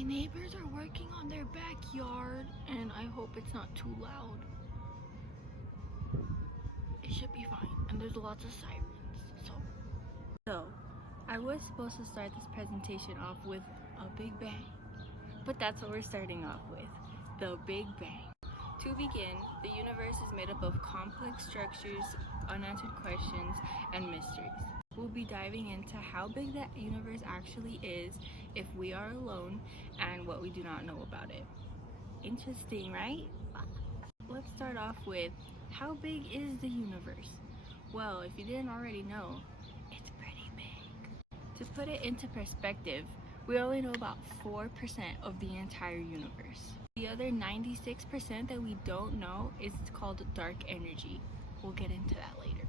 My neighbors are working on their backyard and I hope it's not too loud. It should be fine, and there's lots of sirens, so I was supposed to start this presentation off with a big bang, but that's what we're starting off with, the Big Bang. To begin, the universe is made up of complex structures, unanswered questions, and mysteries. We'll be diving into how big that universe actually is, if we are alone, and what we do not know about it. Interesting, right? Let's start off with, how big is the universe? Well, if you didn't already know, it's pretty big. To put it into perspective, we only know about 4% of the entire universe. The other 96% that we don't know is called dark energy. We'll get into that later.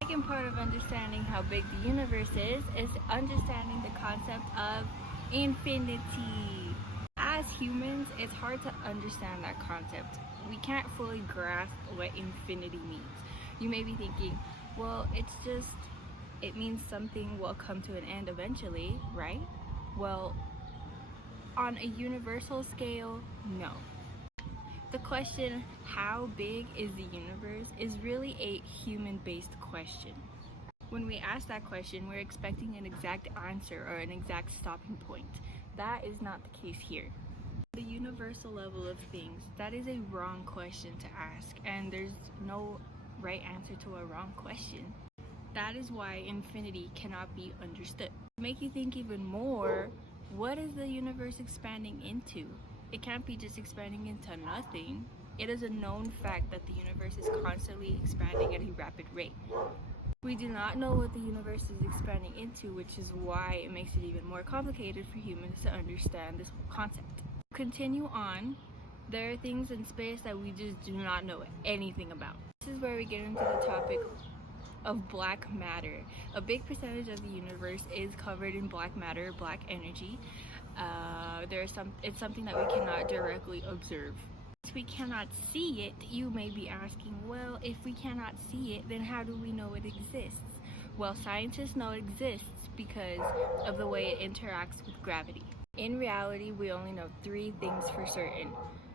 The second part of understanding how big the universe is understanding the concept of infinity. As humans, it's hard to understand that concept. We can't fully grasp what infinity means. You may be thinking, well, it means something will come to an end eventually, right? Well, on a universal scale, no. The question, how big is the universe, is really a human-based question. When we ask that question, we're expecting an exact answer or an exact stopping point. That is not the case here. The universal level of things, that is a wrong question to ask, and there's no right answer to a wrong question. That is why infinity cannot be understood. To make you think even more, what is the universe expanding into? It can't be just expanding into nothing. It is a known fact that the universe is constantly expanding at a rapid rate. We do not know what the universe is expanding into, which is why it makes it even more complicated for humans to understand this whole concept. Continue on, there are things in space that we just do not know anything about. This is where we get into the topic of black matter. A big percentage of the universe is covered in black matter, black energy. It's something that we cannot directly observe. Since we cannot see it, you may be asking, well, if we cannot see it, then how do we know it exists? Well, scientists know it exists because of the way it interacts with gravity. In reality, we only know 3 things for certain.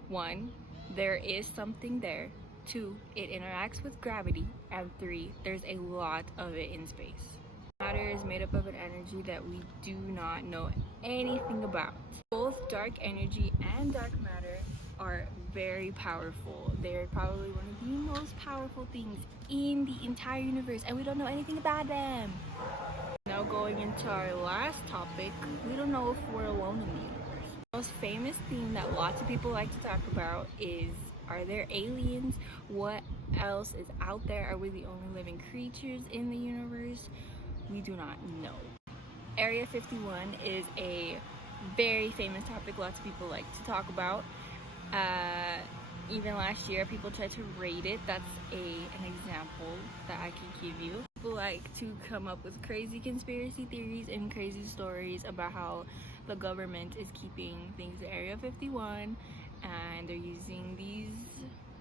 1, there is something there. 2, it interacts with gravity. And 3, there's a lot of it in space. Matter is made up of an energy that we do not know anything about. Both dark energy and dark matter are very powerful. They're probably one of the most powerful things in the entire universe, and we don't know anything about them. Now going into our last topic, we don't know if we're alone in the universe. The most famous thing that lots of people like to talk about is, are there aliens? What else is out there? Are we the only living creatures in the universe? We do not know. Area 51 is a very famous topic lots of people like to talk about. Even last year, people tried to rate it. That's an example that I can give you. People like to come up with crazy conspiracy theories and crazy stories about how the government is keeping things at Area 51, and they're using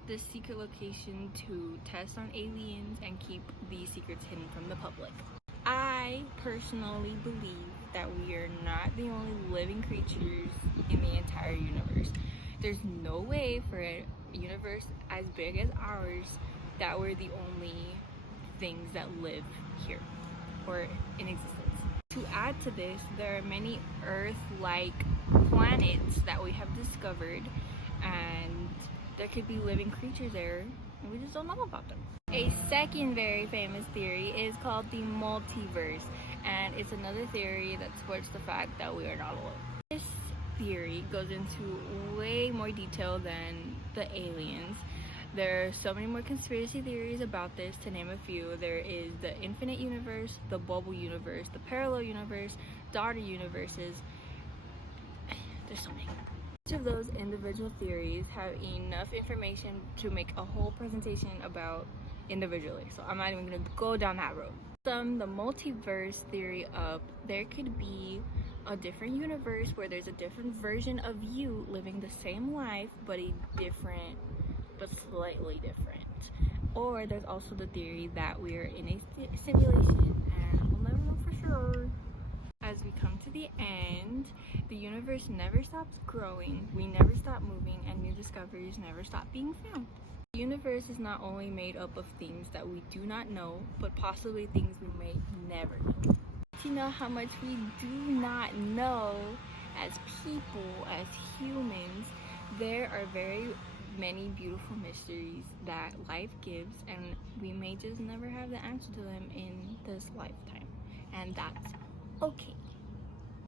this secret location to test on aliens and keep these secrets hidden from the public. I personally believe that we are not the only living creatures in the entire universe. There's no way for a universe as big as ours that we're the only things that live here or in existence. To add to this, there are many Earth-like planets that we have discovered, and there could be living creatures there, and we just don't know about them. A second very famous theory is called the multiverse, and it's another theory that supports the fact that we are not alone. This theory goes into way more detail than the aliens. There are so many more conspiracy theories about this, to name a few. There is the infinite universe, the bubble universe, the parallel universe, daughter universes. There's so many. Each of those individual theories have enough information to make a whole presentation about individually, so I'm not even going to go down that road. Sum the multiverse theory up, there could be a different universe where there's a different version of you living the same life but slightly different. Or there's also the theory that we're in a simulation and we'll never know for sure. As we come to the end, the universe universe never stops growing, we never stop moving, and new discoveries never stop being found. The universe is not only made up of things that we do not know, but possibly things we may never know. To know how much we do not know as people, as humans, there are very many beautiful mysteries that life gives, and we may just never have the answer to them in this lifetime, and that's okay.